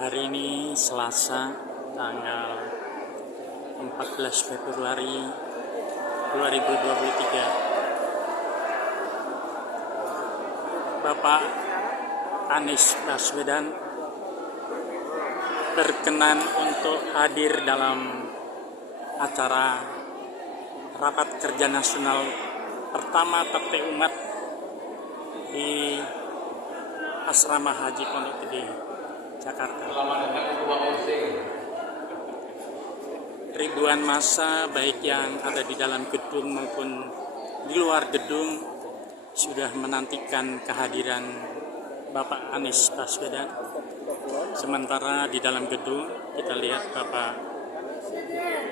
Hari ini Selasa tanggal 14 Februari 2023. Bapak Anies Baswedan berkenan untuk hadir dalam acara rapat kerja nasional pertama Partai Umat di Asrama Haji Pondok Gede, Jakarta. Ribuan massa baik yang ada di dalam gedung maupun di luar gedung sudah menantikan kehadiran Bapak Anies Baswedan. Sementara di dalam gedung kita lihat Bapak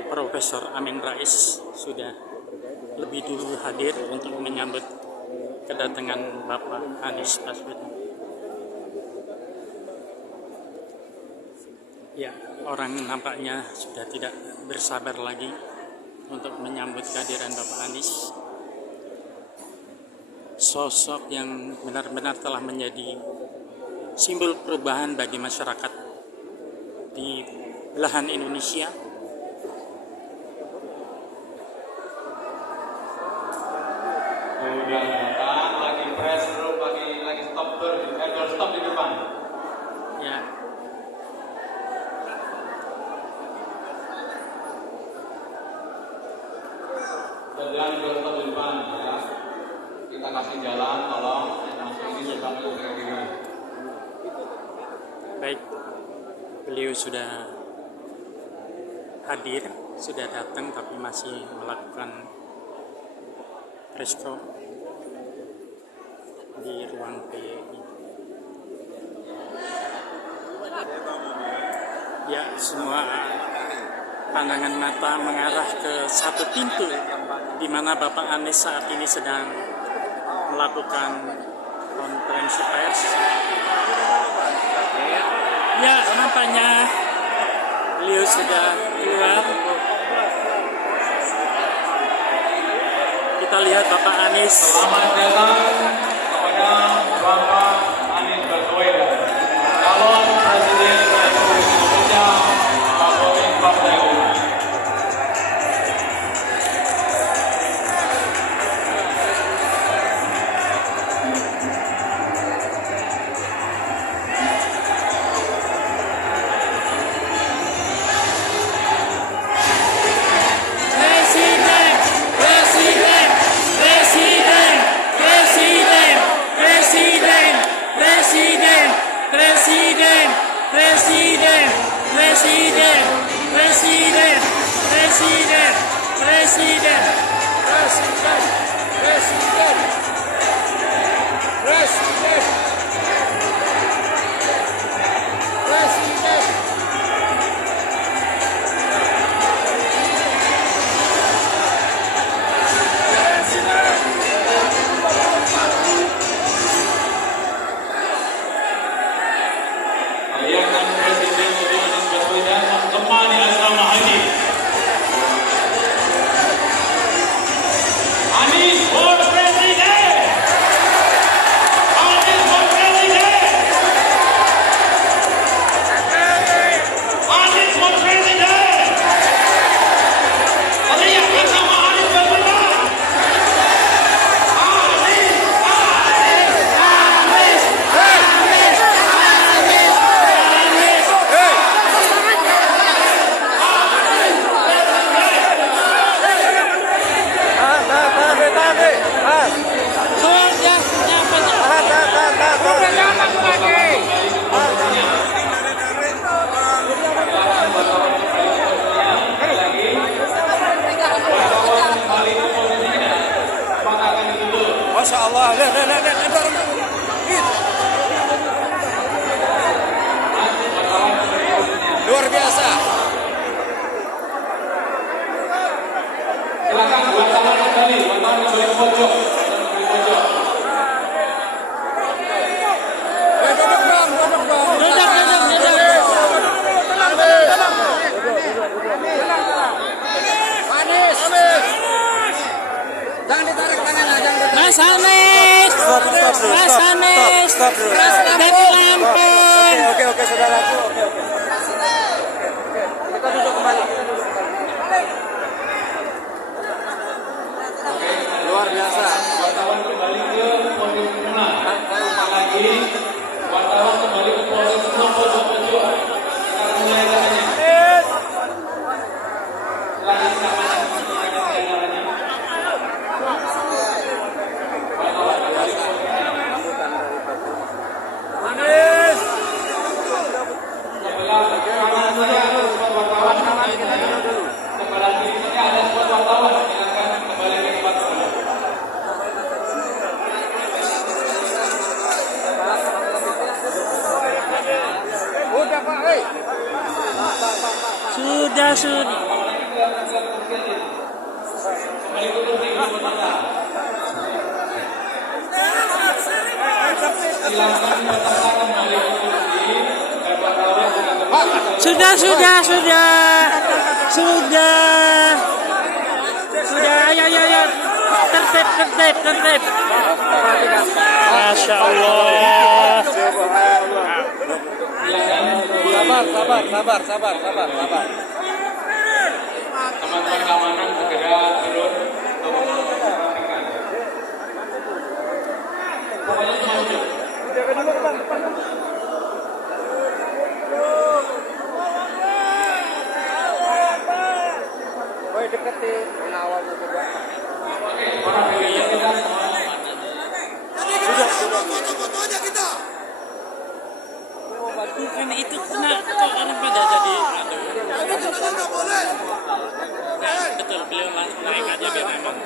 Profesor Amin Rais sudah lebih dulu hadir untuk menyambut kedatangan Bapak Anies Baswedan. Ya, orang nampaknya sudah tidak bersabar lagi untuk menyambut kehadiran Bapak Anies. Sosok yang benar-benar telah menjadi simbol perubahan bagi masyarakat di belahan Indonesia. Kemudian lagi press dulu, lagi stop di depan. Ya. Kemudian stop di depan ya. Kita kasih jalan, tolong masuk ini sudah kayak gini. Baik, beliau sudah hadir, sudah datang tapi masih melakukan resto di ruang PI. Ya, semua pandangan mata mengarah ke satu pintu di mana Bapak Anies saat ini sedang melakukan konferensi pers. Ya, nampaknya beliau sudah keluar. Kita lihat Bapak Anies. Selamat datang kepada Bapak Anies Baswedan, calon Presiden Republik Indonesia, Favorit Partai Umat. Masya Allah, luar biasa. Silakan wartawan kembali ke pojok. Duduk bang. Anies. Jangan ditarik tangannya, jangan ditarik. Mas Anies. Mas Anies. Stop. Dari Lampung. Oke, saudaraku. Oke. sudah. Sudah, ayo. Tertib. Masya Allah. Sabar. Teman-teman keamanan segera turun. Boy deketin, awalnya juga. Bukan itu kena kok orang pada jadi betul, beliau langsung naik aja biar memang.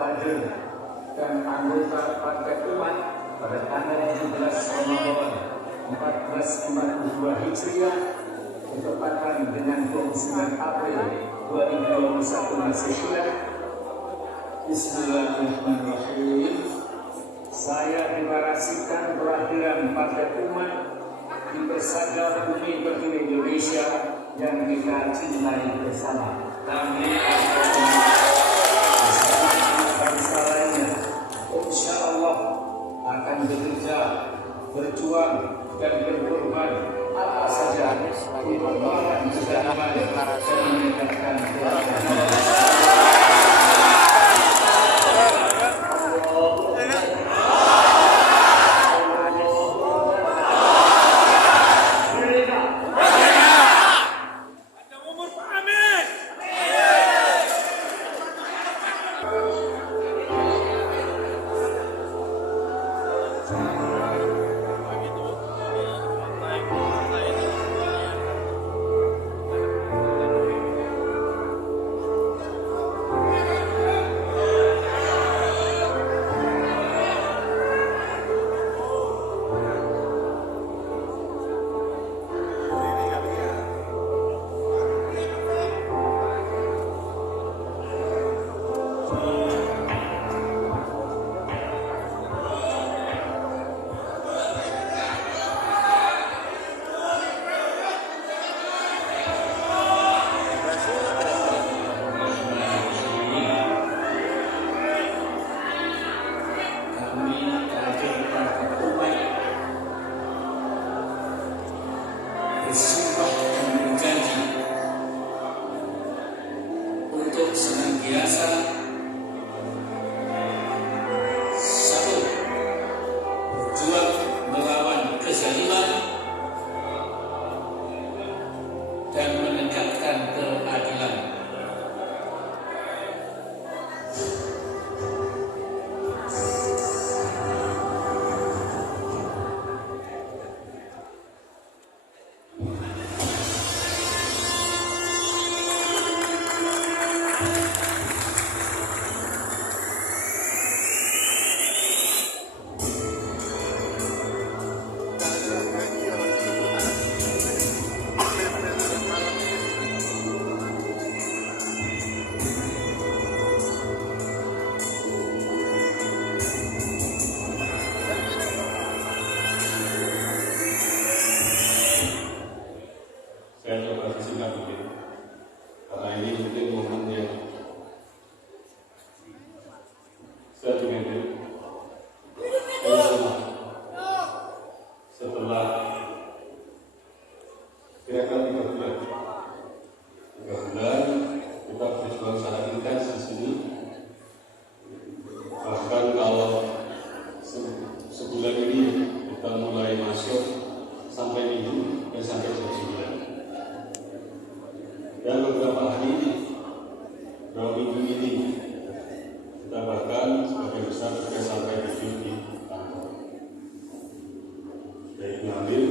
kader dan anggota Partai Umat pada tanggal 17 Ramadan 1442 Hijriah bertepatan dengan 29 April 2021 Masehi. Bismillahirrahmanirrahim. Saya deklarasikan kehadiran Partai Umat di persada bumi pertiwi Indonesia yang kita cintai bersama. Kami bersama bangsa lainnya, insya Allah akan bekerja, berjuang dan berkorban apa saja untuk melawan kezaliman dan menegakkan keadilan. Bersumpah dan berjanji untuk senantiasa satu, berjuang melawan kezaliman dan menegakkan keadilan. Saya coba singkat mungkin, karena ini mungkin momen yang saya ingin setelah kira-kira 3 bulan kita berjuang sangat intens di sini. Bahkan kalau sebulan ini kita mulai masuk sampai minggu dan sampai jam 9. Dan beberapa hari ini, beberapa minggu ini, kita bahkan sebagian besar sudah sampai di kantor. Baik ngambil,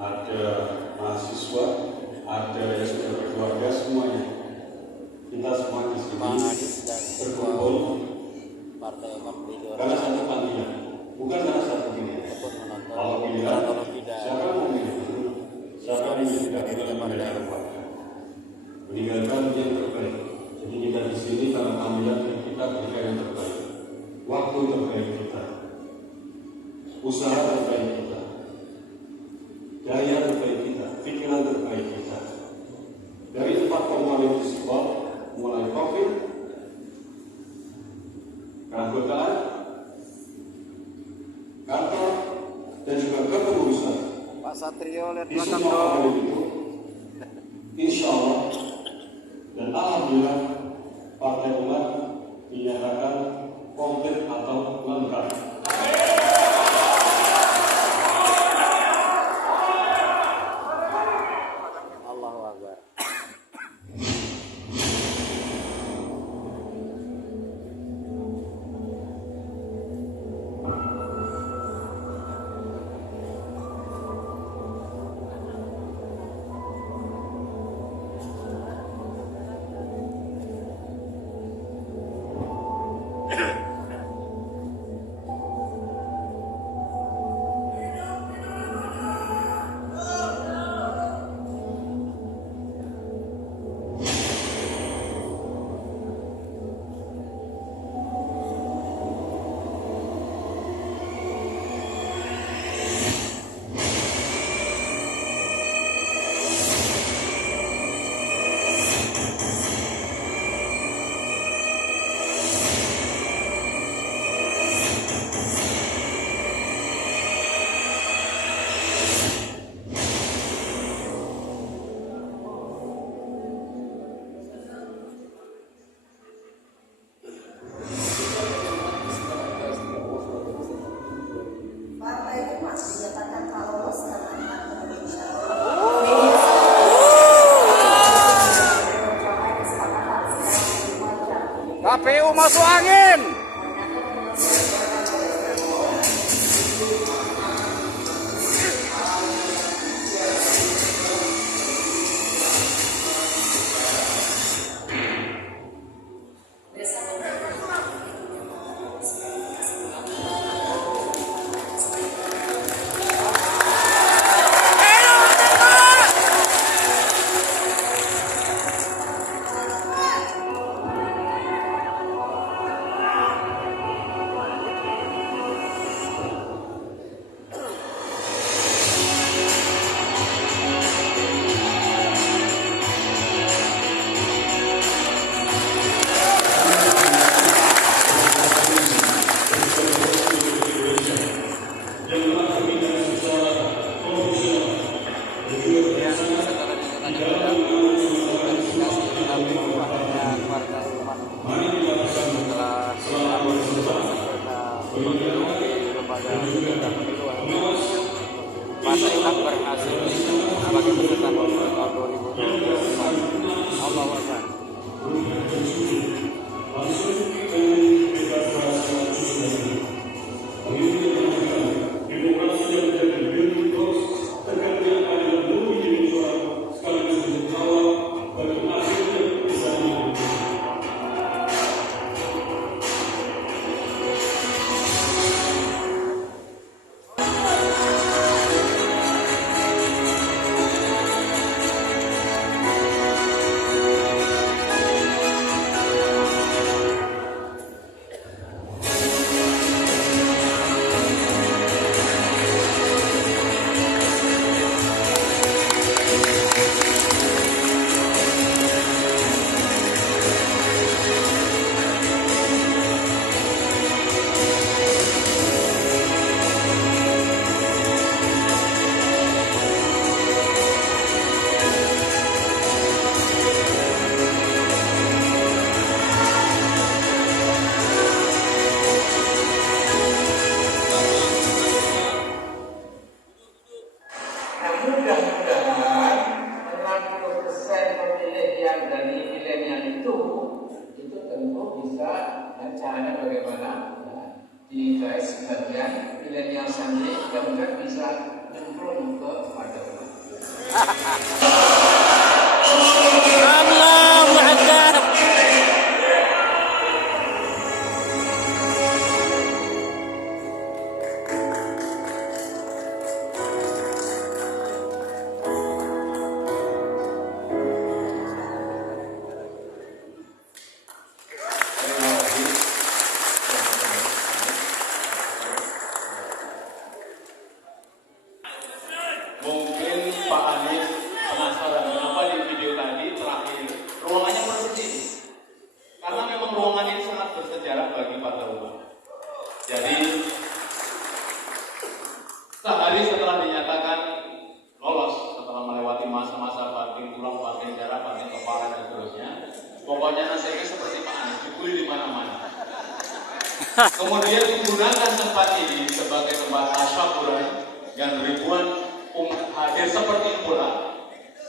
ada mahasiswa, ada yang sudah berkeluarga, semuanya. Kita semua di sini berkumpul karena satu panggilan, bukan karena satu pilihan. Kalau pilihan, siapa mau pilih? Siapa yang tidak boleh memilih? Meninggalkan yang terbaik. Jadi kita di sini karena panggilan kita berikan yang terbaik, waktu terbaik kita, usaha terbaik kita, daya terbaik kita, pikiran terbaik kita. Dari 4 formality sipol, mulai COVID, keanggotaan, kantor, dan juga kepengurusan. Pak Satrio lihat Di belakang semua hal dong. itu, insya Allah dan alhamdulillah Partai Umat dinyatakan komplit atau lengkap. Allahu Akbar. KPU masuk angin. Partai tak berhasil sebagai peserta pemilu tahun 2024. Allah Akbar. Mudah-mudahan 60% pemilih yang dari milenial itu tentu bisa caranya bagaimana di garis bagian milenial sendiri mudah-mudahan bisa nyemplung ke pada Allahu Akbar. Mungkin Pak Anies penasaran kenapa di video tadi terakhir ruangannya bersih, karena memang ruangan ini sangat bersejarah bagi Partai Umat. Jadi sehari setelah dinyatakan lolos, setelah melewati masa-masa banting tulang, banting darah, banting kepala dan seterusnya, pokoknya nasibnya seperti Pak Anies, dibully di mana-mana. Kemudian digunakan tempat ini sebagai tempat tasyakuran yang ribuan umat hadir seperti pula,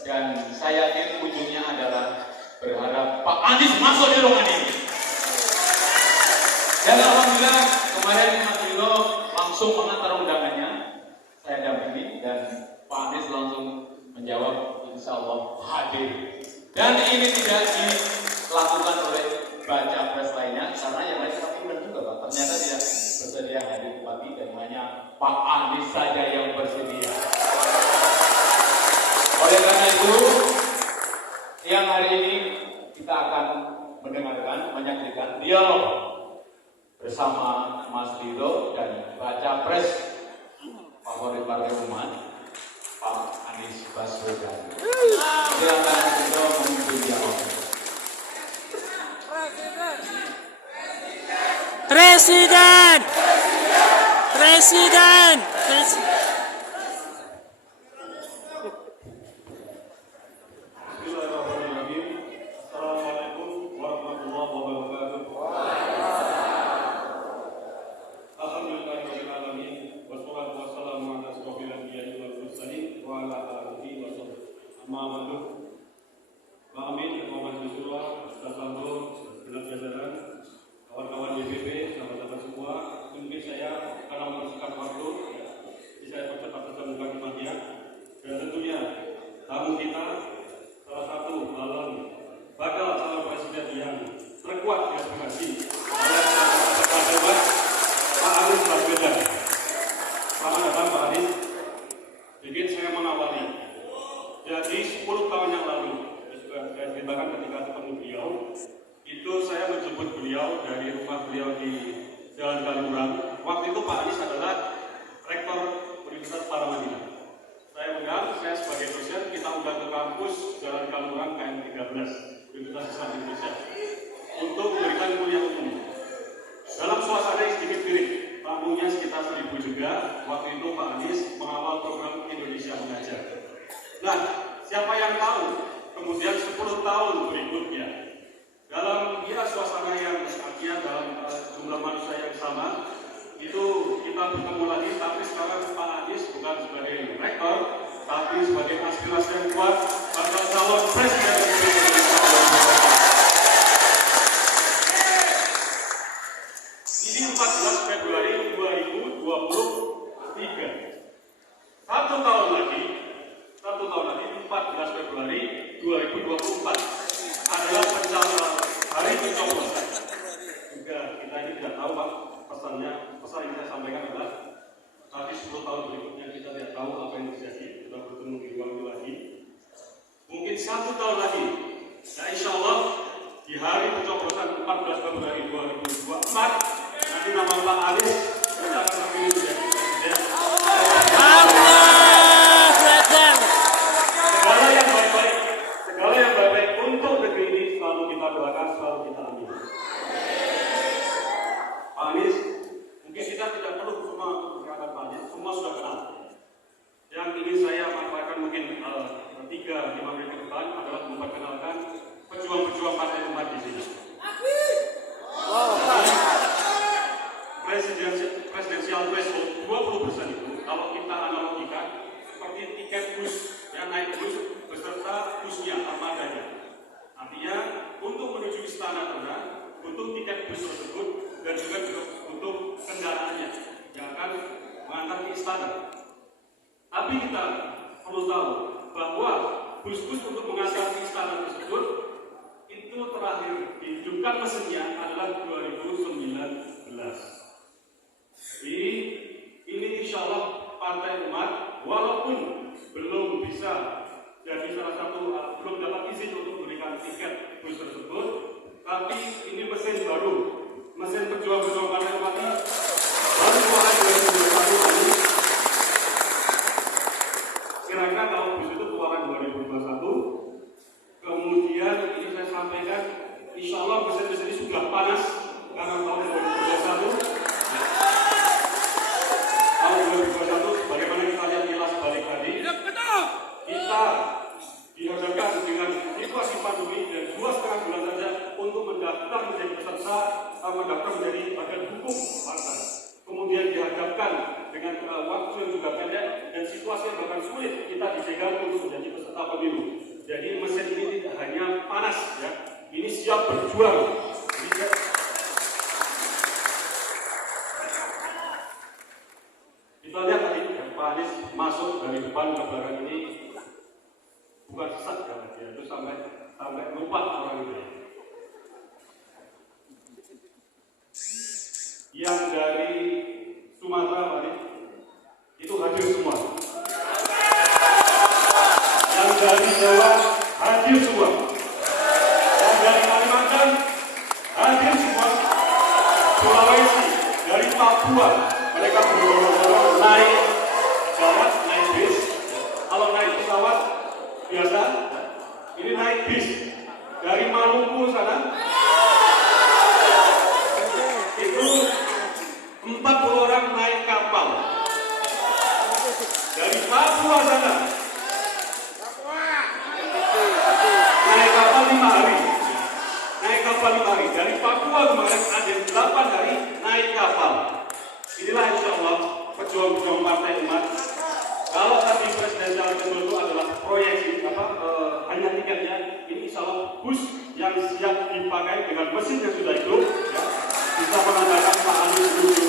dan saya yakin ujungnya adalah berharap Pak Anies masuk di ruangan ini. Dan alhamdulillah kemarin Mas Wiro langsung mengantar undangannya, saya dampingi, dan Pak Anies langsung menjawab insya Allah hadir. Dan ini tidak dilakukan oleh baca pres lainnya, karena yang lain kami juga Pak, ternyata tidak bersedia hadir pagi, dan hanya Pak Anies saja yang bersedia. Oleh karena itu, siang hari ini kita akan mendengarkan, menyaksikan dialog bersama Mas Wiro dan baca pres favorit Partai Umat, Pak Anies Baswedan. Silakan kita memimpin dialog. Presiden. Presiden. Assalamualaikum warahmatullahi wabarakatuh. Alhamdulillahirabbil alamin wassalatu wassalamu ala asyrofil anbiya'i wal mursalin wa ala alihi wa sahbihi. Amma ba'du. Amin. Ketua Majelis Syura, Ustaz Samsul, segenap jajaran, mungkin saya karena mempersingkat waktu, ya, jadi saya percepat saja mukadimahnya. Dan tentunya tamu kita salah satu bakal calon presiden yang terkuat di aspirasi oleh Pak Anies Baswedan. Selamat datang Pak Anies. Sedikit saya mengawali. Jadi 10 tahun yang lalu, saya ceritakan ketika ketemu beliau, itu saya menjemput beliau dari rumah beliau di Jalan Kaliurang. Waktu itu Pak Anies adalah rektor Universitas Paramadina. Saya undang, saya sebagai dosen, kita undang ke kampus Jalan Kaliurang KM 13 Universitas Islam Indonesia untuk memberikan kuliah umum. Dalam suasana yang sedikit mirip, tamunya sekitar 1000 juga. Waktu itu Pak Anies mengawal program Indonesia Mengajar. Nah, siapa yang tahu kemudian 10 tahun berikutnya dalam suasana yang artinya dalam jumlah manusia yang sama itu kita bertemu lagi, tapi sekarang Pak Anies bukan sebagai rektor tapi sebagai aspirasi yang kuat bakal calon presiden Republik Indonesia. Ini 14 Februari 2023. Satu tahun lagi 14 Februari 2024 adalah hari pencoblosan. Juga kita ini tidak tahu Pak pesan yang saya sampaikan adalah tapi 10 tahun berikutnya kita tidak tahu apa yang terjadi. Kita bertemu di ruang lagi. Mungkin 1 tahun lagi. Nah, insya Allah di hari pencoblosan 14 Februari 2024 nanti nama Pak Anies kita akan terpilih menjadi presiden. Segala yang baik-baik untuk negeri ini selalu kita doakan, selalu kita amin. Pak Anies, mungkin kita tidak perlu semua untuk berkata Pak Anies, semua sudah kenal. Yang ingin saya manfaatkan mungkin 3-5 menit ke depan adalah memperkenalkan pejuang-pejuang partai umat di sini. Presidensial threshold 20% itu kalau kita analogikan seperti tiket bus yang naik bus beserta busnya, armadanya. Artinya untuk menuju istana Negara untuk tiket bus tersebut dan juga untuk kendaraannya yang akan mengantar ke istana. Tapi kita perlu tahu bahwa bus-bus untuk mengantar ke istana tersebut itu terakhir dihidupkan mesinnya adalah 2019. Jadi ini insya Allah Partai Umat walaupun belum bisa jadi salah satu belum dapat izin untuk memberikan tiket bus tersebut, tapi ini mesin baru, mesin pejuang-pejuang Partai Umat ini baru mulai 2021 ini. Kira-kira kalau bus itu keluaran 2021, kemudian ini saya sampaikan, insya Allah mesin-mesin ini sudah panas karena tahun 2021. Tahun 2021, bagaimana kita lihat kilas balik tadi, kita dihadapkan dengan situasi pandemi dan 2,5 bulan saja untuk mendaftar menjadi peserta, mendaftar menjadi badan hukum partai. Kemudian dihadapkan dengan waktu yang juga pendek dan situasi yang bahkan sulit kita dijegal untuk menjadi peserta pemilu. Jadi mesin ini tidak hanya panas, ya, ini siap berjuang. Kita lihat tadi ya, Pak Anies masuk dari depan ke belakang ini bukan sesat ya, itu sampai lupa orang itu. Yang dari Sumatera tadi itu hadir semua. Yang dari Jawa hadir semua. Yang dari Kalimantan hadir semua. Sulawesi, dari Papua mereka berbondong-bondong naik pesawat, naik bis. Kalau naik pesawat biasa, ini naik bis dari Maluku sana. Itu 40 orang naik kapal. Dari Papua sana naik kapal 5 hari. Naik kapal 5 hari. Dari Papua kemarin ada 8 hari naik kapal. Inilah insya Allah pejuang-pejuang Partai Umat. Kalau tadi presidensial threshold itu adalah proyeksi hanya tiketnya, ini insya Allah bus yang siap dipakai dengan mesin yang sudah hidup, ya, bisa menandakan Pak Anies menuju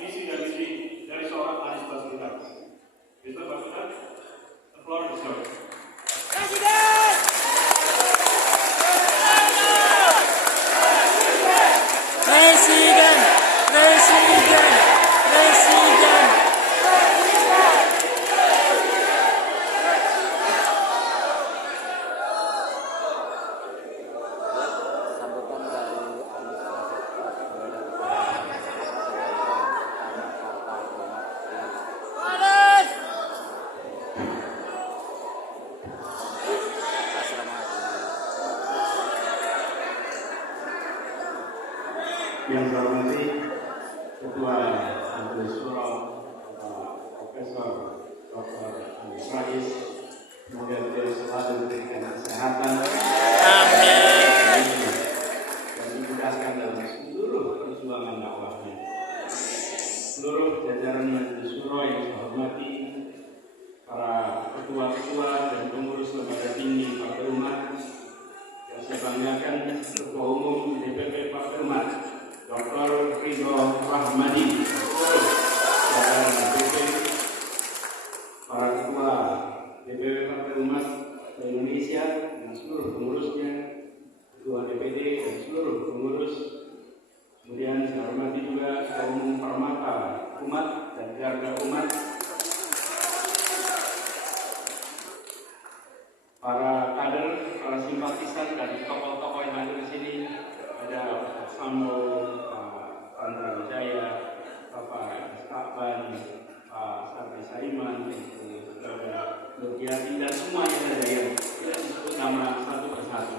visi dan misi dari seorang Anies Baswedan. Mr. Baswedan, the floor is yours. Presiden, presiden, presiden. Sambutan dari Anies Baswedan Yang saya hormati Ketua Majelis Syuro Profesor Dr. Anies Rais, kemudian beliau selalu diberikan kesehatan Amin. dan dimudahkan dalam seluruh perjuangan dakwahnya. Seluruh jajaran Majelis Syuro yang saya hormati, para ketua-ketua dan pengurus lembaga tinggi Partai Umat, yang saya banggakan Ketua Umum DPP Partai Umat Dr. Ridho Rahmadi, jajaran DPP, para ketua DPP Partai Umat Indonesia dan seluruh pengurusnya, ketua DPD dan seluruh pengurus. Kemudian saya hormati juga Ketua Umum Permata Umat dan Garda Umat, para kader, para simpatisan dan tokoh-tokoh yang ada di sini. Ada Pak Sambo, Pak Chandra Wijaya, Bapak Iskakban, Pak Sardi Saiman, Saudara Nurjati, dan semua yang ada yang tidak disebut nama satu persatu.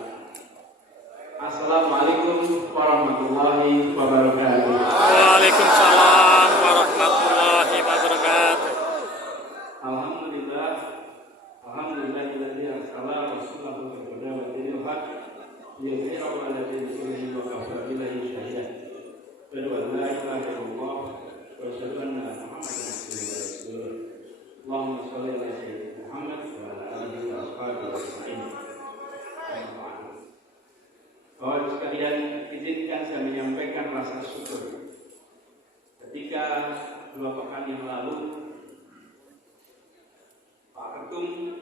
Assalamualaikum warahmatullahi wabarakatuh. Waalaikumsalam warahmatullahi wabarakatuh. Alhamdulillah, alhamdulillahilladzi arsala rasulahu bil huda wa dinil haq liyudhhirahu 'ala dini kullihi wa kafa billahi shahidan. Asyhadu an la ilaha illallah wa asyhadu anna Muhammadan rasulullah. Allahumma shalli ala sayyidina Muhammad wa ala alihi wa ashabihi ajma'in. Bapak sekalian, izinkan saya menyampaikan rasa syukur ketika 2 pekan yang lalu Pak Ketum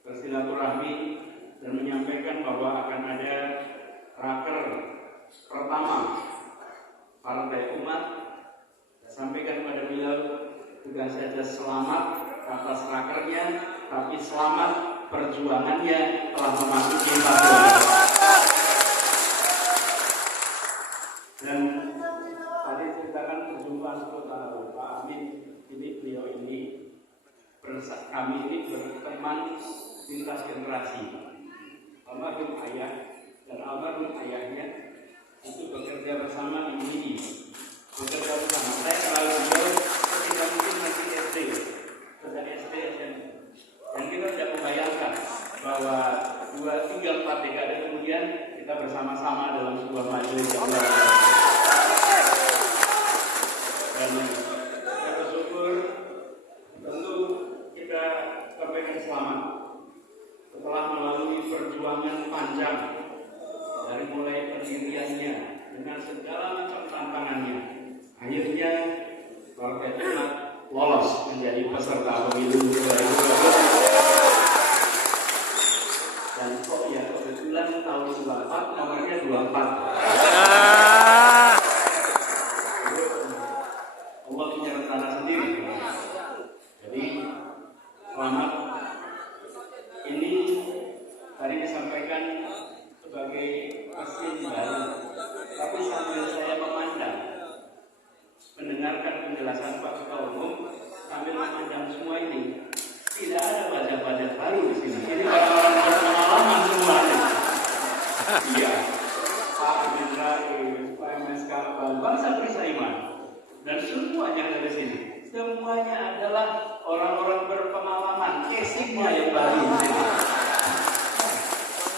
bersilaturahmi dan menyampaikan bahwa akan ada raker pertama Partai Umat. Saya sampaikan kepada beliau bukan saja selamat atas rakernya, tapi selamat perjuangannya telah memasuki fase. Dan tadi ceritakan perjumpaan saudara Pak Amin, ini beliau ini kami ini berteman lintas generasi. Almarhum ayah dan almarhum ayahnya itu bekerja bersama di MIDI, bekerja bersama. Saya selalu beliau ketika mungkin masih SD, sejak SD SMP, dan kita tidak membayangkan bahwa 2, 3, 4 dekade kemudian kita bersama-sama dalam sebuah majelis yang luar biasa. Dan saya bersyukur tentu kita sampaikan selamat setelah melalui perjuangan panjang dari mulai pendiriannya dengan segala macam tantangannya. Akhirnya Partai Umat lolos menjadi peserta pemilu 2024. Dan kok ya kebetulan tahun 24 nomornya 24. Allah punya rencana sendiri. Jadi selamat. Ini tadi disampaikan sebagai mesin baru, tapi sambil saya memandang, mendengarkan penjelasan Pak Ketua Umum, sambil memandang semua ini, tidak ada wajah-wajah baru di sini. Ini orang-orang berpengalaman semua. Iya, Pak Amin Rais, Pak MSK, Bang Sapri Saiman, dan semuanya ada di sini. Semuanya adalah orang-orang berpengalaman, casingnya yang baru di sini.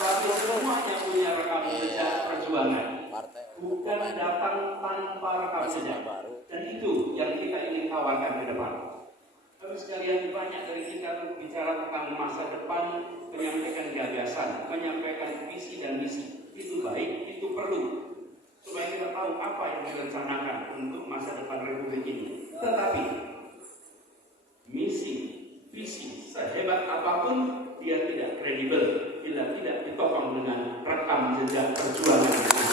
Tapi semuanya punya rekam jejak perjuangan, bukan datang tanpa rekam jejak. Dan itu yang kita ingin tawarkan ke depan. Tapi sekalian banyak dari kita bicara tentang masa depan, menyampaikan gagasan, menyampaikan visi dan misi. Itu baik, itu perlu. Supaya kita tahu apa yang direncanakan untuk masa depan Republik ini. rekam jejak perjuangan itu.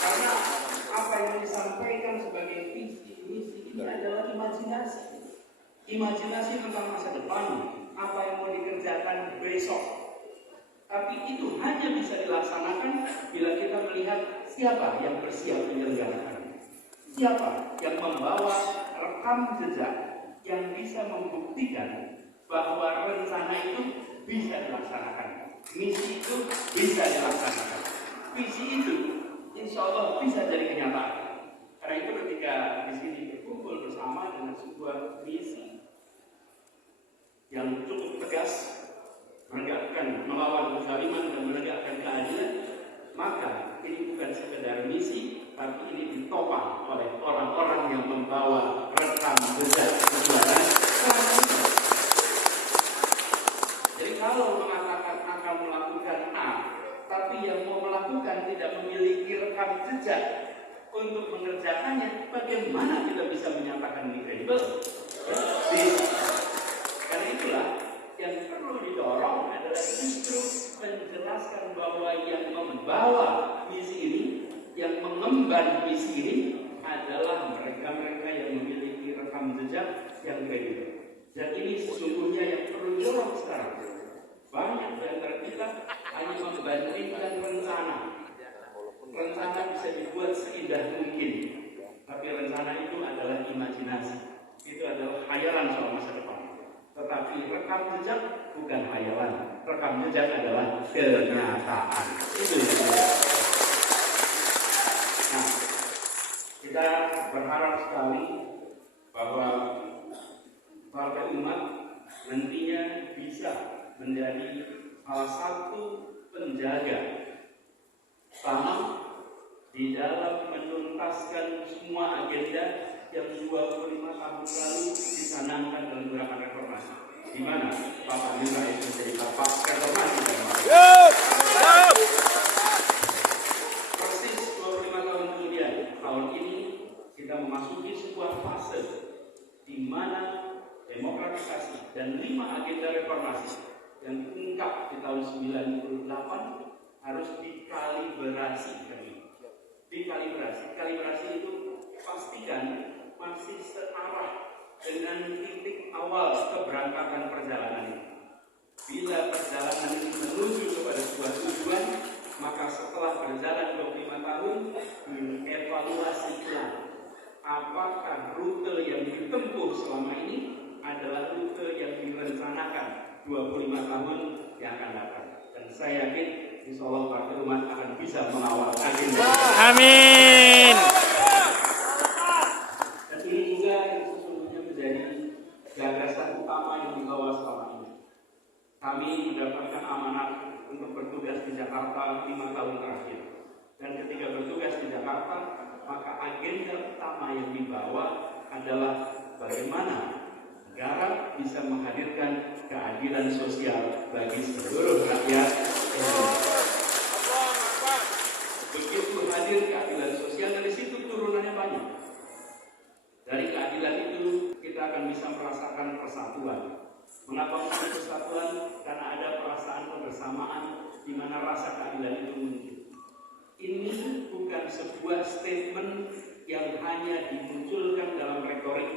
Karena apa yang disampaikan sebagai visi misi ini adalah imajinasi. Imajinasi tentang masa depan, apa yang mau dikerjakan besok. Tapi itu hanya bisa dilaksanakan bila kita melihat siapa yang bersiap menyelenggarakan. Siapa yang membawa rekam jejak yang bisa membuktikan bahwa rencana itu bisa dilaksanakan. Misi itu bisa dilaksanakan. Visi itu insya Allah bisa jadi kenyataan. Karena itu ketika di sini berkumpul bersama dengan sebuah misi yang cukup tegas, menegakkan melawan kezaliman dan menegakkan keadilan, maka ini bukan sekedar misi, tapi ini ditopang oleh orang-orang yang membawa rekam jejak perjuangan. Jadi kalau mengatakan akan melakukan A, tapi yang mau melakukan tidak memiliki rekam jejak untuk mengerjakannya, bagaimana kita bisa menyatakan ini kredibel? Karena itulah yang perlu didorong adalah justru menjelaskan bahwa yang membawa misi ini, yang mengemban misi ini adalah mereka-mereka yang memiliki rekam jejak yang kredibel. Dan ini sesungguhnya yang perlu didorong sekarang. Banyak di antara kita hanya membandingkan rencana. Rencana bisa dibuat seindah mungkin, tapi rencana itu adalah imajinasi. Itu adalah khayalan soal masa depan. Tetapi rekam jejak bukan khayalan. Rekam jejak adalah kenyataan. Itu yang saya. Nah, kita berharap sekali bahwa Partai Umat nantinya bisa menjadi salah satu penjaga sama di dalam menuntaskan semua agenda yang 25 tahun lalu dicanangkan dalam gerakan reformasi, di mana Bapak Amin Rais menjadi bapak reformasi dan persis 25 tahun kemudian, tahun ini kita memasuki sebuah fase di mana demokratisasi dan 5 agenda reformasi yang diungkap di tahun 98 harus dikalibrasi. Kalibrasi itu pastikan masih searah dengan titik awal keberangkatan perjalanan ini. Bila perjalanan ini menuju kepada sebuah tujuan, maka setelah berjalan 25 tahun, dievaluasi ulang apakah rute yang ditempuh selama ini adalah rute yang direncanakan 25 tahun yang akan datang. Dan saya yakin insya Allah Partai Umat akan bisa mengawal agenda. Amin. Dan ini juga yang sesungguhnya menjadi gagasan utama yang dibawa selama ini. Kami mendapatkan amanat untuk bertugas di Jakarta 5 tahun terakhir. Dan ketika bertugas di Jakarta, maka agenda utama yang dibawa adalah bagaimana negara bisa menghadirkan keadilan sosial bagi seluruh rakyat Indonesia. Begitu hadir keadilan sosial, dari situ turunannya banyak. Dari keadilan itu kita akan bisa merasakan persatuan. Mengapa persatuan? Karena ada perasaan kebersamaan di mana rasa keadilan itu muncul. Ini bukan sebuah statement yang hanya dimunculkan dalam retorik.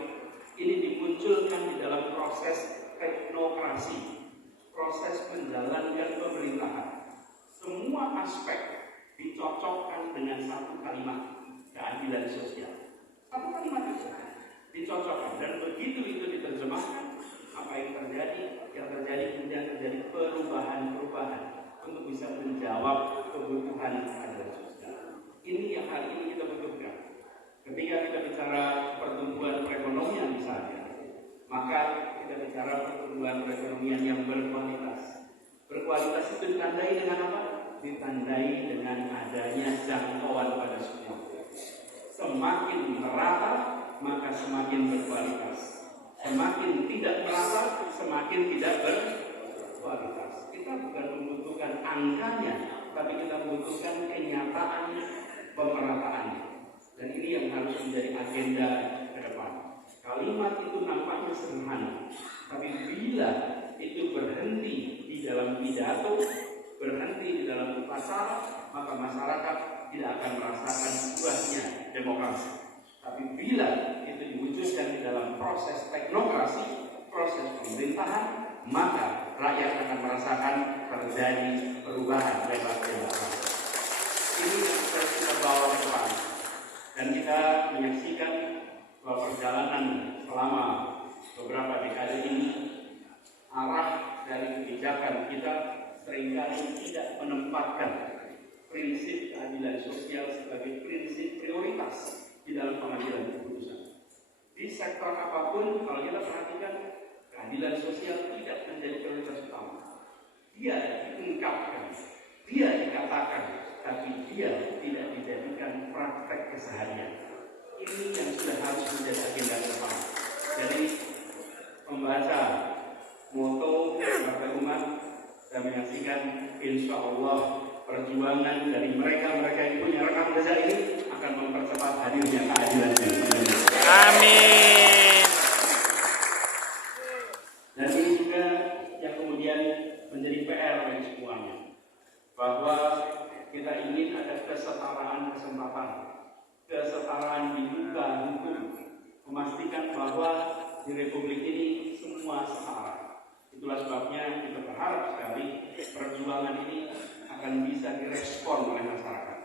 Ini dimunculkan di dalam proses teknokrasi, proses menjalankan pemerintahan. Semua aspek dicocokkan dengan satu kalimat, keadilan sosial. Satu kalimat itu dicocokkan, dan begitu itu diterjemahkan, apa yang terjadi kemudian terjadi perubahan-perubahan untuk bisa menjawab kebutuhan keadilan sosial. Ini yang hari ini kita butuhkan. Ketika kita bicara pertumbuhan perekonomian misalnya, maka kita bicara pertumbuhan perekonomian yang berkualitas. Berkualitas itu ditandai dengan apa? Ditandai dengan adanya jangkauan pada semua. Semakin merata, maka semakin berkualitas. Semakin tidak merata, semakin tidak berkualitas. Kita bukan membutuhkan angkanya, tapi kita membutuhkan kenyataan pemerataannya. Dan ini yang harus menjadi agenda ke depan. Kalimat itu nampaknya sederhana, tapi bila itu berhenti di dalam pidato, berhenti di dalam upacara, maka masyarakat tidak akan merasakan buahnya demokrasi. Tapi bila itu diwujudkan di dalam proses teknokrasi, proses pemerintahan, maka rakyat akan merasakan terjadi perubahan lewat demokrasi. Ini yang kita bawa ke depan. Dan kita menyaksikan bahwa perjalanan selama beberapa dekade ini, arah dari kebijakan kita seringkali tidak menempatkan prinsip keadilan sosial sebagai prinsip prioritas di dalam pengambilan keputusan. Di sektor apapun, kalau kita perhatikan, keadilan sosial tidak menjadi prioritas utama. Dia diungkapkan, dia dikatakan, tapi dia tidak dijadikan praktek keseharian. Ini yang sudah harus menjadi agenda ke depan. Jadi membaca moto Partai Umat dan menyaksikan insya Allah perjuangan dari mereka-mereka yang punya rekam jejak ini akan mempercepat hadirnya keadilan di Indonesia. Amin. Dan ini juga yang kemudian menjadi PR bagi semuanya, bahwa kita ingin ada kesetaraan kesempatan, kesetaraan di muka hukum, memastikan bahwa di Republik ini semua setara. Itulah sebabnya kita berharap sekali perjuangan ini akan bisa direspon oleh masyarakat.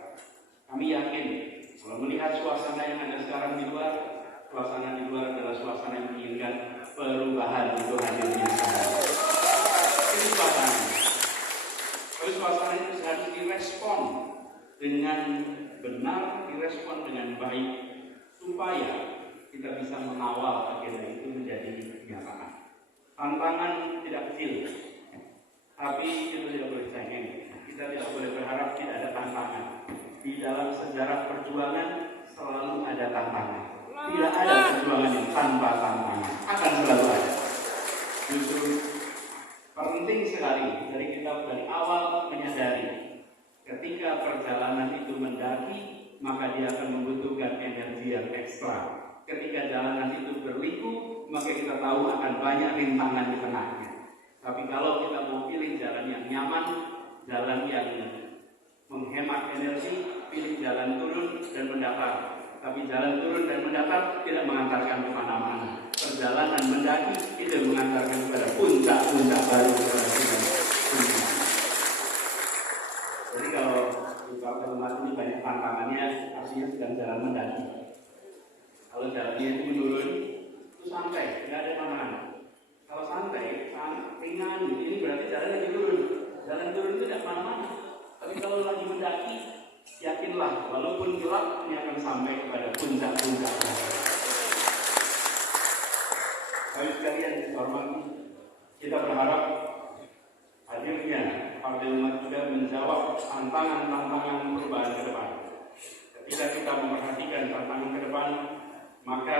Kami yakin kalau melihat suasana yang ada sekarang di luar, suasana di luar adalah suasana yang menginginkan perubahan itu hadirnya. Ini suasana. Tapi suasana itu harus direspon dengan benar, direspon dengan baik, supaya kita bisa mengawal agenda itu menjadi kenyataan. Tantangan tidak kecil, tapi kita tidak boleh cengeng. Kita tidak boleh berharap tidak ada tantangan. Di dalam sejarah perjuangan selalu ada tantangan. Tidak ada perjuangan yang tanpa tantangan, akan selalu ada. Justru penting sekali dari kita dari awal menyadari ketika perjalanan itu mendaki, maka dia akan membutuhkan energi yang ekstra. Ketika jalanan itu berliku, maka kita tahu akan banyak rintangan di tengahnya. Tapi kalau kita mau pilih jalan yang nyaman, jalan yang menghemat energi, pilih jalan turun dan mendatar. Tapi jalan turun dan mendatar tidak mengantarkan kemana-mana. Perjalanan mendaki itu mengantarkan kepada puncak-puncak baru. Jadi kalau di Partai Umat ini banyak tantangannya, artinya sedang jalan mendaki. Kalau jalannya itu menurun, itu santai, tidak ada kemana-mana. Kalau santai, ringan, ini berarti jalan lagi turun. Jalan turun itu tidak kemana-mana. Tapi kalau lagi mendaki, yakinlah, walaupun gelap, ini akan sampai kepada puncak-puncak. Baik sekalian dihormati, kita berharap hadirnya Partai Umat juga menjawab tantangan-tantangan perubahan ke depan. Ketika kita memperhatikan tantangan ke depan, maka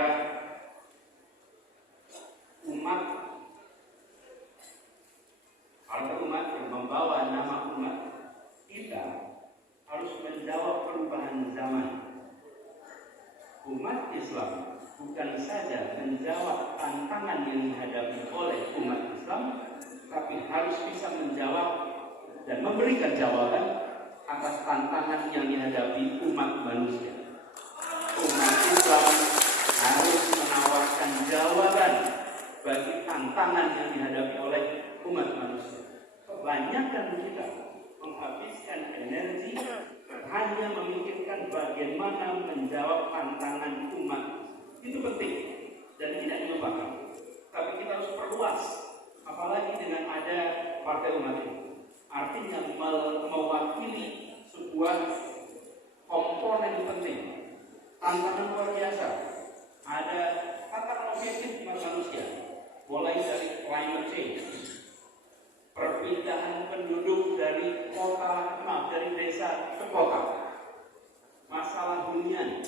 umat, Partai Umat yang membawa nama umat, kita harus menjawab perubahan zaman. Umat Islam bukan saja menjawab tantangan yang dihadapi oleh umat Islam, tapi harus bisa menjawab dan memberikan jawaban atas tantangan yang dihadapi umat manusia. Umat Islam harus menawarkan jawaban bagi tantangan yang dihadapi oleh umat manusia. Kebanyakan kita menghabiskan energi hanya memikirkan bagaimana menjawab tantangan umat. Itu penting dan tidak dilupakan. Tapi kita harus perluas, apalagi dengan ada Partai Umat ini. Artinya mewakili sebuah komponen penting. Tantangan luar biasa. Ada tantangan objektif manusia, mulai dari climate change, perpindahan penduduk dari dari desa ke kota, masalah hunian,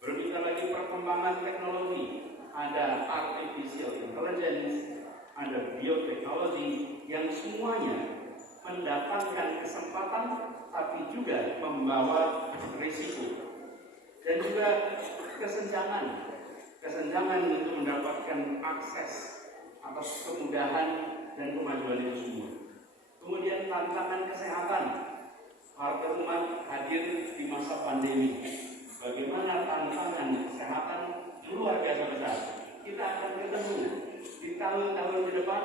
berbicara lagi perkembangan teknologi, ada artificial intelligence, ada bioteknologi, yang semuanya mendatangkan kesempatan tapi juga membawa risiko. Dan juga kesenjangan untuk mendapatkan akses atas kemudahan dan kemajuan itu semua. Kemudian tantangan kesehatan. Partai Umat hadir di masa pandemi. Bagaimana tantangan kesehatan luar biasa besar. Kita akan ketemu di tahun-tahun ke depan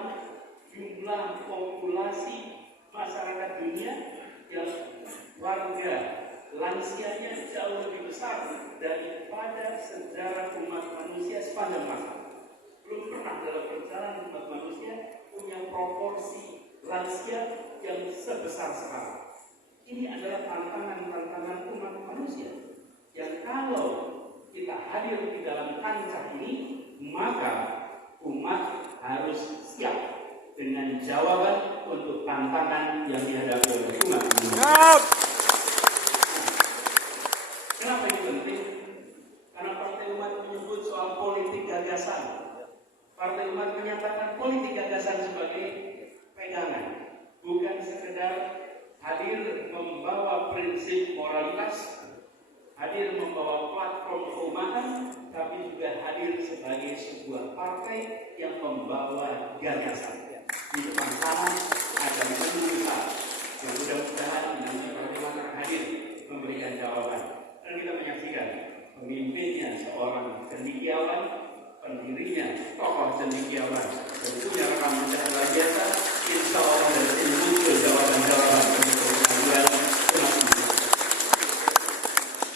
jumlah populasi masyarakat dunia yang warga lansianya jauh lebih besar daripada sejarah umat manusia sepanjang masa. Belum pernah dalam perjalanan umat manusia punya proporsi lansia yang sebesar sekarang. Ini adalah tantangan-tantangan umat manusia yang kalau kita hadir di dalam kancah ini, maka umat harus siap dengan jawaban untuk tantangan yang dihadapi oleh umat manusia. Kenapa ini penting? Karena Partai Umat menyebut soal politik gagasan. Partai Umat menyatakan politik gagasan sebagai pegangan, bukan sekedar hadir membawa prinsip moralitas, hadir membawa platform keumahan, tapi juga hadir sebagai sebuah partai yang membawa gagasan. Di depan sana ada pemerintah yang mudah-mudahan nanti Partai Umat akan hadir memberikan jawaban. Dan kita menyaksikan pemimpinnya seorang cendekiawan, pendirinya tokoh cendekiawan, tentunya rekam jejak luar biasa. Insya Allah dari sini muncul jawaban-jawaban untuk keadilan umat Islam.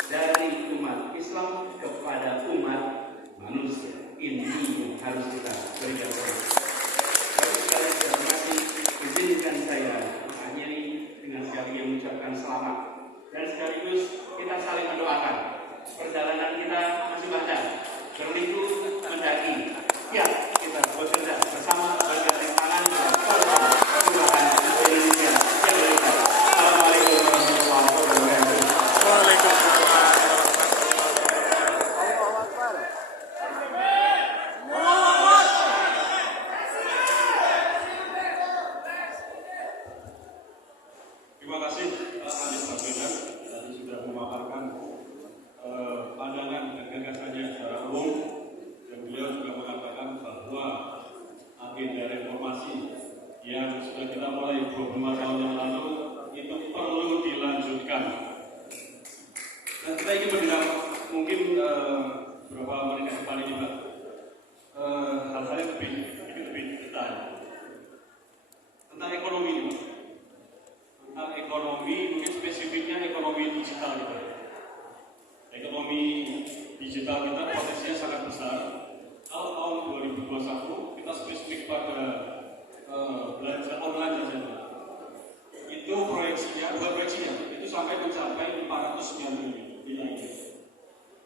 Dari umat Islam kepada umat manusia, ini yang harus kita berikan. Baik sekali, terima kasih. Izinkan saya mengakhiri dengan sekali mengucapkan selamat dan sekaligus kita saling mendoakan. Perjalanan kita masih panjang, berliku mendaki. Ya, kita bekerja bersama bergandeng tangan dalam perubahan Indonesia yang lebih baik. Assalamualaikum warahmatullahi wabarakatuh. Waalaikumsalam. Terima kasih Pak Anies Baswedan tadi sudah memaparkan pandangan dan gagasannya secara umum, dan beliau juga mengatakan bahwa agenda reformasi yang sudah kita mulai 25 tahun yang lalu itu perlu dilanjutkan. Dan kita ingin mendengar mungkin beberapa menit ke depan ini Pak, hal-hal yang lebih detail tentang ekonomi ini Pak. Tentang ekonomi, mungkin spesifiknya ekonomi digital kita. Ekonomi digital kita potensinya sangat besar. Kalau tahun 2021 kita spesifik pada belanja online saja, itu proyeksinya, bukan proyeksinya, itu sampai mencapai 409 triliun nilainya.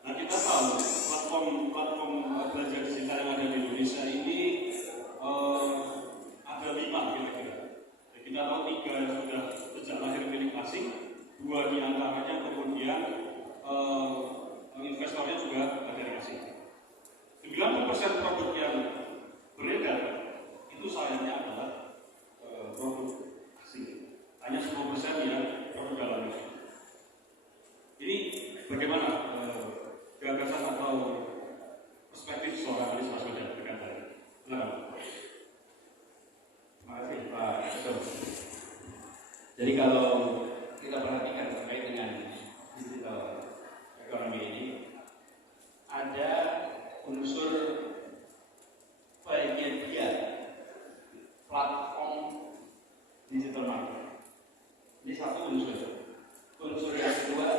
Nah kita tahu platform belanja digital yang ada di Indonesia ini ada 5 kira-kira. Kita tahu 3 sudah sejak lahir milik asing, 2 diantaranya kemudian investornya juga dari asing. 90% produk yang beredar itu sayangnya adalah produk asing. Hanya 10% yang produk dalam negeri. Ini bagaimana gagasan atau perspektif seorang Anies Baswedan terkait hal ini? Silakan. Terima kasih Pak Ketum. Jadi kalau kita perhatikan terkait dengan digital ekonomi ini, ada unsur penyedia platform digital market. Ini satu unsur. Unsur yang kedua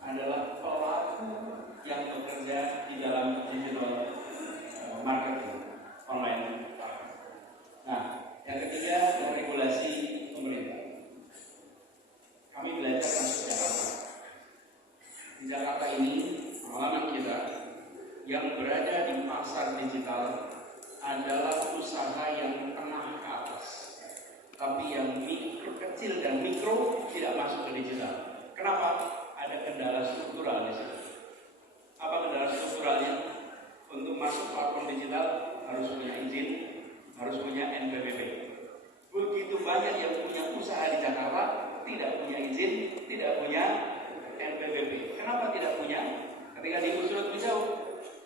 adalah pelaku yang bekerja di dalam digital marketing online. Nah, yang ketiga adalah regulasi pemerintah. Kami belajar masuk Jakarta. Di Jakarta ini, pengalaman kita yang berada di pasar digital adalah usaha yang tengah ke atas, tapi yang mikro, kecil dan mikro tidak masuk ke digital. Kenapa? Ada kendala struktural di situ. Apa kendala strukturalnya? Untuk masuk platform digital harus punya izin, harus punya NPWP. Begitu banyak yang punya usaha di Jakarta tidak punya izin, tidak punya NPWP. Kenapa tidak punya? Ketika diusut lebih jauh,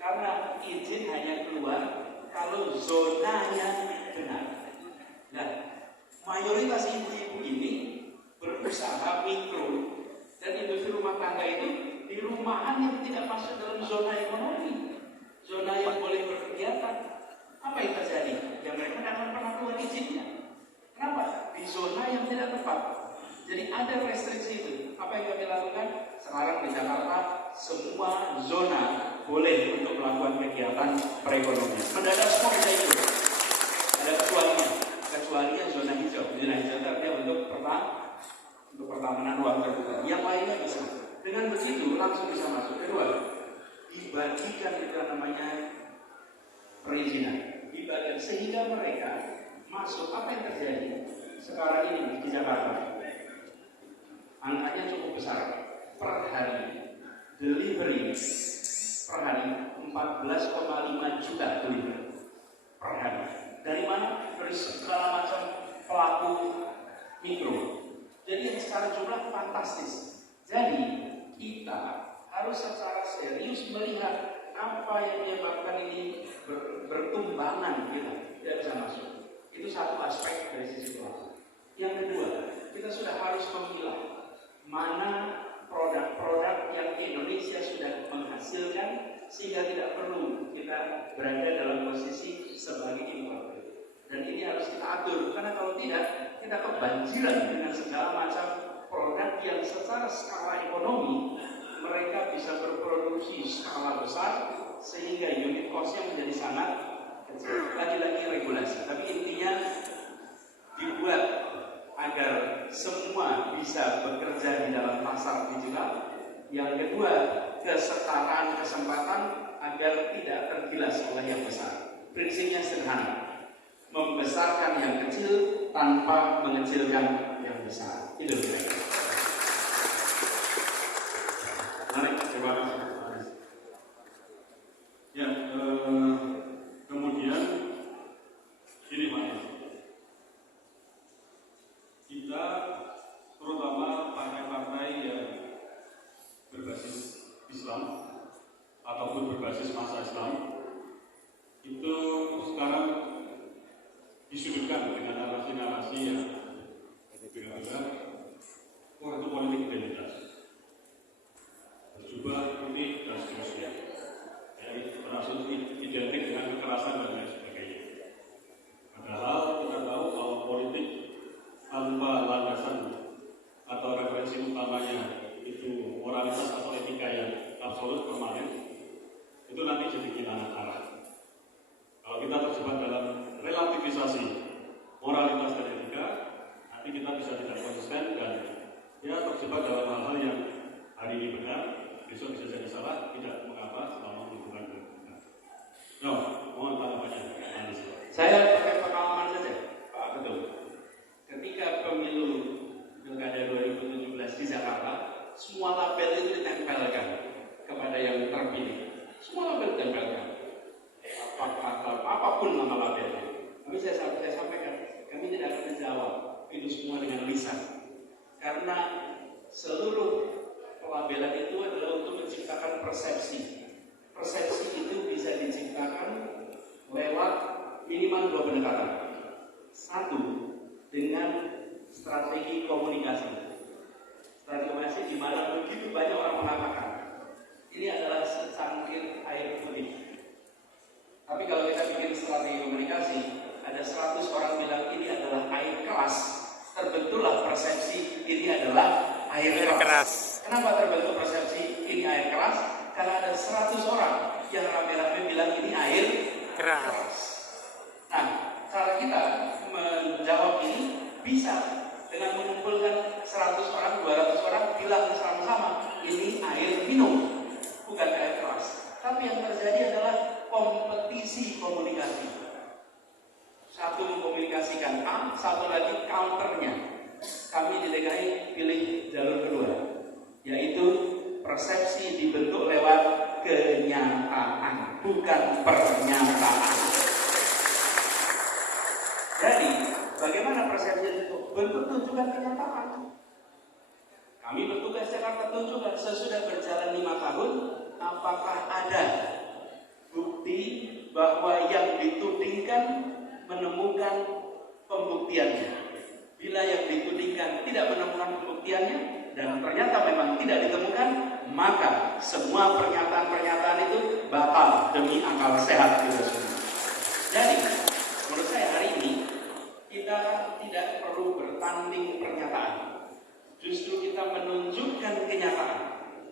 karena izin hanya keluar kalau zonanya benar. Nah, mayoritas ibu-ibu usaha mikro dan industri rumah tangga itu di rumahan yang tidak masuk dalam zona ekonomi, zona yang boleh berkegiatan. Apa yang terjadi? Ya mereka tidak akan pernah keluar izinnya. Kenapa? Di zona yang tidak tepat. Jadi ada restriksi itu. Apa yang kami lakukan? Sekarang di Jakarta semua zona boleh untuk melakukan kegiatan perekonomian. Mendadak semua bisa ikut. Ada kecualinya zona hijau. Zona hijau artinya untuk pertamanan ruang terbuka. Yang lainnya bisa. Dengan begitu langsung bisa masuk. Kedua, dibagikan itu namanya perizinan. Dibagikan sehingga mereka masuk. Apa yang terjadi? Sekarang ini di Jakarta angkanya cukup besar. Per hari delivery per hari 14,5 juta delivery per hari. Dari mana? Dari segala macam pelaku mikro. Jadi yang secara jumlah fantastis. Jadi kita harus secara serius melihat apa yang menyebabkan ini bertumbangan kita tidak bisa masuk. Itu satu aspek dari sisi pelaku. Yang kedua, kita sudah harus memilah mana produk-produk yang Indonesia sudah menghasilkan sehingga tidak perlu kita berada dalam posisi sebagai importer. Dan ini harus kita atur karena kalau tidak kita kebanjiran dengan segala macam produk yang secara skala ekonomi mereka bisa berproduksi skala besar sehingga unit cost-nya menjadi sangat kecil. Lagi-lagi regulasi, tapi intinya dibuat agar semua bisa bekerja di dalam pasar digital. Yang kedua, kesetaraan kesempatan agar tidak tergilas oleh yang besar. Prinsipnya sederhana, membesarkan yang kecil tanpa mengecilkan yang besar. Itu kira-kira. Menarik, terima kasih. Ya, kemudian ini Pak, kita terutama partai-partai yang berbasis Islam ataupun berbasis masa Islam itu sekarang disudutkan dengan narasi-narasi yang berbeda-beda. Oh, itu politik identitas, berjubah putih dan seterusnya. Jadi termasuk identik dengan kekerasan dan lain sebagainya. Padahal kita tahu kalau politik tanpa landasan atau referensi utamanya itu moralitas atau etika yang absolut permanen, itu nanti jadi kehilangan arah. Kalau kita terjebak dalam relativisasi moralitas dan etika, nanti kita bisa tidak konsisten dan ya terjebak dalam hal-hal yang hari ini benar, besok bisa jadi salah, tidak mengapa selama hubungan benar. No, mohon tanggapannya. Saya pakai pengalaman saja, Pak Ketua. Ketika pemilu Pilkada 2017 di Jakarta, semua label itu ditempelkan kepada yang terpilih. Semua label ditempelkan. Apapun nama labelnya. Tapi saya sampaikan, kami tidak akan menjawab itu semua dengan lisan. Karena seluruh pelabelan itu adalah untuk menciptakan persepsi. Persepsi itu bisa diciptakan lewat minimal dua pendekatan. Satu, dengan strategi komunikasi. Strategi komunikasi di mana begitu banyak orang mengatakan ini adalah secangkir air putih. Tapi kalau kita bikin strategi komunikasi, ada 100 orang bilang ini adalah air keras, terbentuklah persepsi ini adalah air keras. Kenapa terbentuk persepsi ini air keras? Karena ada 100 orang yang rame-rame bilang ini air keras. Nah, cara kita menjawab ini bisa dengan mengumpulkan 100 orang, 200 orang bilang sama-sama ini air minum, bukan air keras. Tapi yang terjadi adalah kompetisi komunikasi. Satu mengkomunikasikan A, satu lagi counternya. Kami di DKI pilih jalur kedua, yaitu persepsi dibentuk lewat kenyataan, bukan pernyataan. Jadi, bagaimana persepsi itu? Bentuk tunjukkan kenyataan. Kami bertugas Jakarta tunjukkan sesudah berjalan 5 tahun, apakah ada bukti bahwa yang ditudingkan menemukan pembuktiannya. Bila yang ditudingkan tidak menemukan pembuktiannya dan ternyata memang tidak ditemukan, maka semua pernyataan-pernyataan itu batal demi akal sehat kita semua. Jadi, menurut saya hari ini kita tidak perlu bertanding pernyataan. Justru kita menunjukkan kenyataan.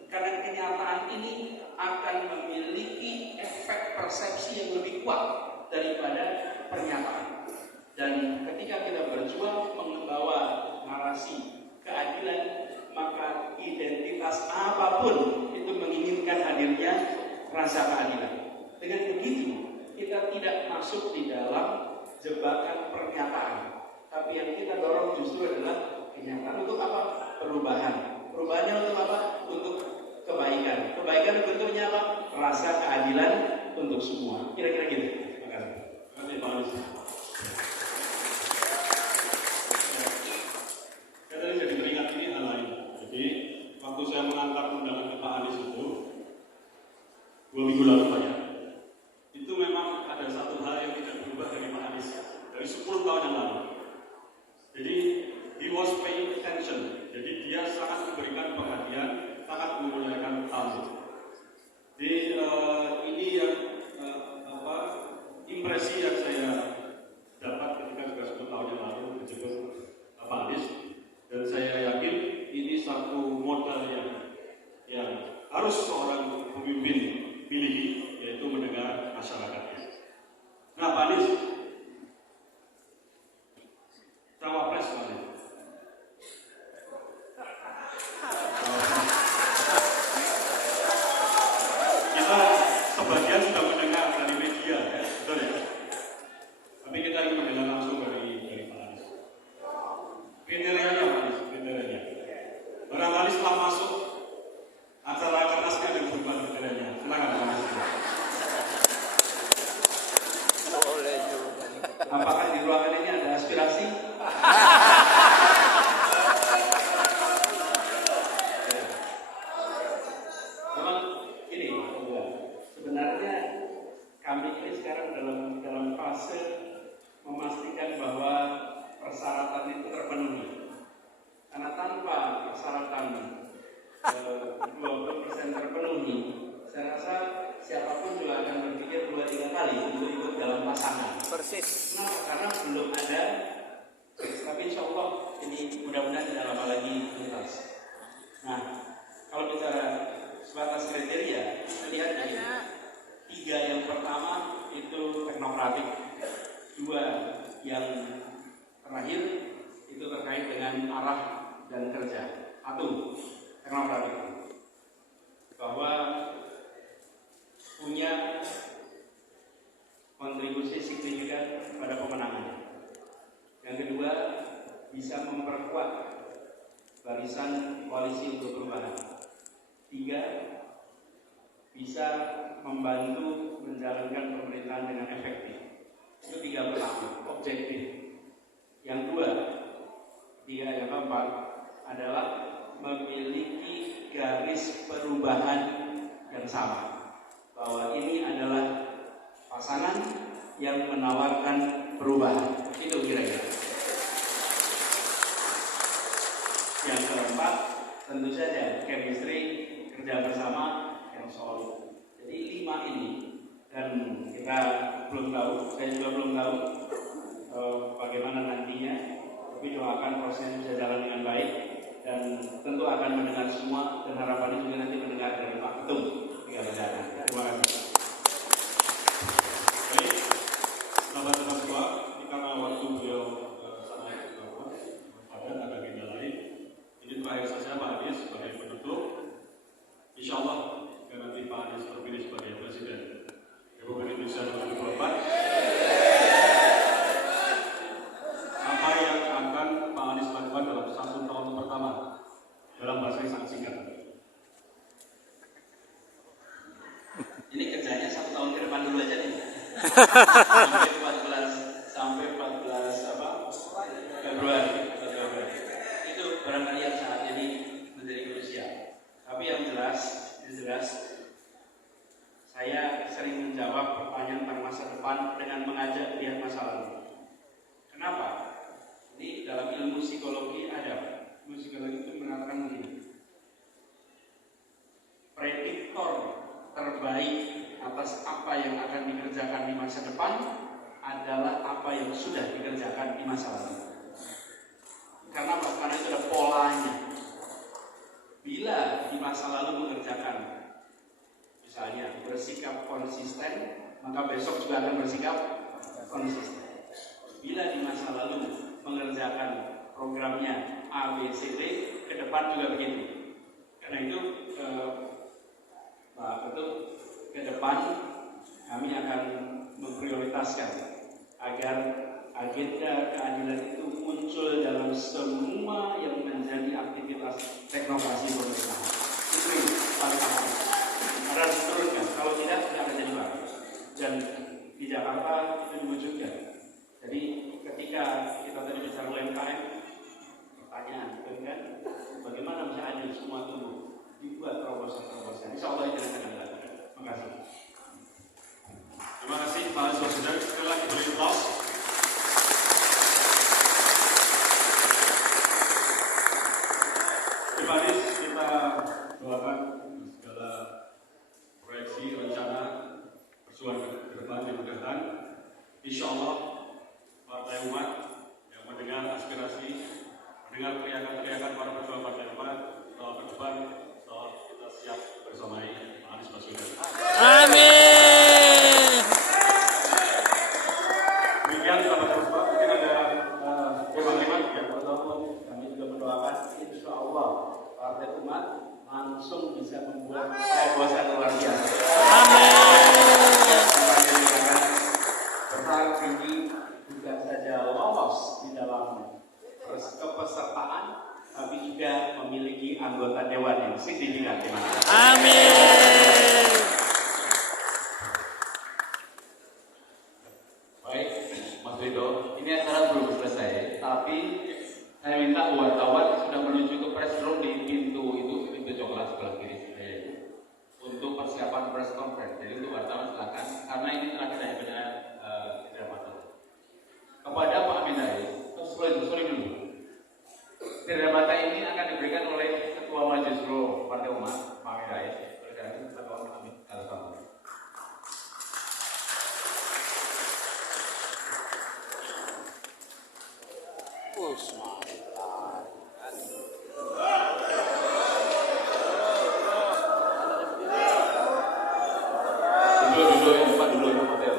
Karena kenyataan ini akan memiliki efek persepsi yang lebih kuat daripada pernyataan. Dan ketika kita berjuang membawa narasi keadilan, maka identitas apapun itu menginginkan hadirnya rasa keadilan. Dengan begitu, kita tidak masuk di dalam jebakan pernyataan. Tapi yang kita dorong justru adalah kenyataan. Untuk apa? Perubahan. Perubahannya untuk apa? Untuk kebaikan. Kebaikan bentuknya apa? Rasa keadilan untuk semua. Kira-kira gitu. Terima kasih. Terima kasih Pak Anies. Saya tadi jadi teringat ini hal lain. Jadi waktu saya mengantar undangan ke Pak Anies itu 2 minggu lalu Pak ya, itu memang ada satu hal yang tidak berubah dari Pak Anies dari 10 tahun yang lalu. Jadi he was paying attention. Jadi dia sangat memberikan perhatian, sangat memuliakan tamu. Jadi ini yang impresi yang saya dapat ketika juga 10 tahun yang lalu menjemput Pak Anies, dan saya yakin ini satu modal yang harus seorang pemimpin miliki, yaitu mendengar masyarakatnya. Nah Pak Anies, cawapres Pak Anies. Kita sebagian sudah mendengar dari media, ya, betul ya? Tapi kita ingin mendengar langsung dari Pak Anies. Kriterianya Pak Anies, kriterianya. Barangkali setelah masuk acara kernasnya dan berubah kriterianya. Silakan Pak Anies. Apakah di ruangan ini ada aspirasi? Memang ini, sebenarnya kami ini sekarang dalam fase memastikan bahwa persyaratan itu terpenuhi. Karena tanpa persyaratan 20% terpenuhi, saya rasa siapapun juga akan berpikir 2-3 kali untuk ikut dalam pasangan. Persis. Nah, karena belum ada, tapi insya Allah ini mudah-mudahan tidak lama lagi tuntas. Nah, kalau bicara sebatas kriteria, lihat ini 3 yang pertama itu teknokratik, 2 yang terakhir itu terkait dengan arah dan kerja. 1, teknokratik, bahwa punya kontribusi signifikan pada pemenangan. Yang kedua, bisa memperkuat barisan koalisi untuk perubahan. 3, bisa membantu menjalankan pemerintahan dengan efektif. Itu 3 pertama, objektif. Yang 3 yang keempat adalah memiliki garis perubahan yang sama, bahwa ini adalah pasangan yang menawarkan perubahan. Itu kira-kira. Yang keempat, tentu saja chemistry, kerja bersama yang solid. Jadi 5 ini, dan kita belum tahu, saya juga belum tahu bagaimana nantinya, tapi doakan prosesnya bisa jalan dengan baik, dan tentu akan mendengar semua, dan harapannya juga nanti mendengar dari Pak Ketum jika berjalan. Terima kasih. Baik, sahabat-sahabat semua, ini karena waktu beliau sangat padat, ada agenda lain. Ini terakhir saja Pak Anies sebagai penutup. Insya Allah, jika nanti Pak Anies terpilih sebagai Presiden Republik Indonesia 2024, apa yang akan Pak Anies lakukan dalam 1 tahun pertama dalam bahasa yang sangat singkat? Ini kerjanya 1 tahun ke depan dulu aja nih. sampai 14 Februari. Itu barangkali yang saat ini menjadi krusial. Tapi yang jelas saya sering menjawab pertanyaan tentang masa depan dengan mengajak lihat masa lalu. Kenapa? Ini dalam ilmu musikologi ada. Musikologi itu mengatakan begini, prediktor terbaik atas apa yang akan dikerjakan di masa depan adalah apa yang sudah dikerjakan di masa lalu. Karena apa? Karena itu ada polanya. Bila di masa lalu mengerjakan, misalnya bersikap konsisten, maka besok juga akan bersikap konsisten. Bila di masa lalu mengerjakan programnya A, B, C, D, ke depan juga begitu. Karena itu Pak Ketum, ke depan kami akan memprioritaskan agar agenda keadilan itu muncul dalam semua yang menjadi aktivitas teknokrasi pemerintahan. Itu paling penting. Harus diturunkan. Kalau tidak akan jadi bagus. Dan di Jakarta itu diwujudkan. Jadi ketika kita tadi bicara UMKM, pertanyaan kan, bagaimana bisa adil semua tumbuh? Dibuat terobosan-terobosan. Insya Allah itu akan dilakukan. Terima kasih. Terima kasih Pak Sosudar. Sekali lagi beri aplaus. Terima kasih, kita doakan segala proyeksi rencana perjuangan ke depan yang mendatang. Insya Allah Partai Umat yang mendengar aspirasi, mendengar teriakan-teriakan para pejuang Partai Umat, bahwa ke depan kita siap bersamai Pak Anies Baswedan. Amin. Demikian sahabat Ruspa, mungkin ada kalimat yang Kami juga mendoakan insya Allah Partai Umat langsung bisa membuat terobosan luar biasa. Berharap tinggi juga saja lolos di dalam kepesertaan, tapi juga memiliki anggota dewan yang signifikan. Terima kasih. Amin. Baik, Mas Rido, ini acara belum selesai, tapi saya minta wartawan sudah menuju ke press room di pintu coklat sebelah kiri saya itu untuk persiapan press conference. Jadi untuk wartawan silakan, karena ini terakhir saya punya tidak masalah. Kepada Pak Amin Rais, sorry dulu. Tidak mata ini akan diberikan oleh Ketua Majelis Suro Partai Umat, Pak Amin Rais. Oleh karena itu kita doakan Amin Rais. Dulu yang Pak dulu yang hotel.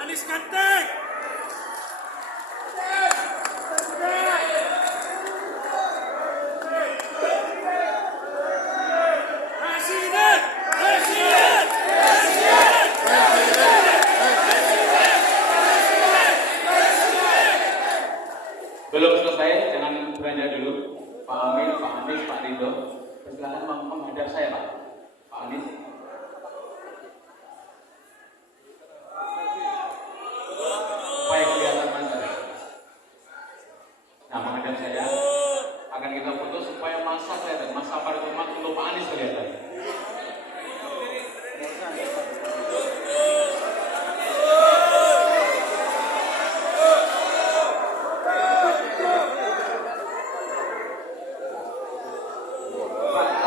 Anies Kanteng. Presiden. Presiden. Belum selesai, jangan belanja dulu. Pak Amin, Pak Anies, Pak Ridho, silakan menghadap saya, Pak. Pak Anies. Supaya kelihatan masa. Nah, menghadap saya akan kita foto supaya masa kelihatan, masa Partai Umat untuk Pak Anies kelihatan.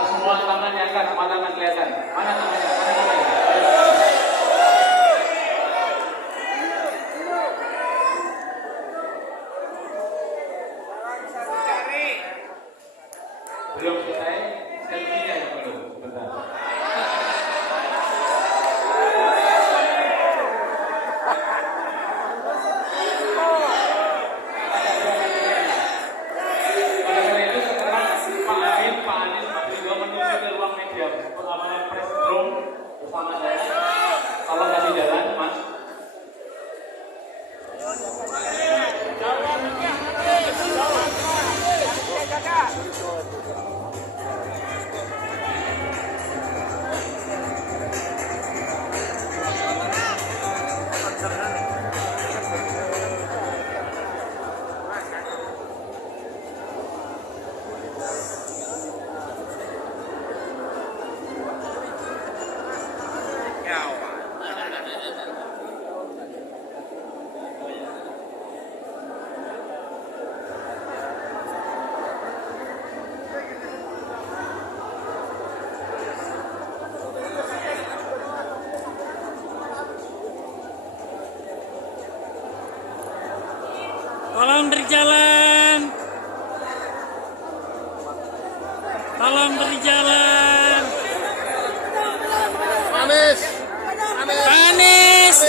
Semua tangan diangkat, Tolong berjalan. Tolong berjalan. Anies. Anies.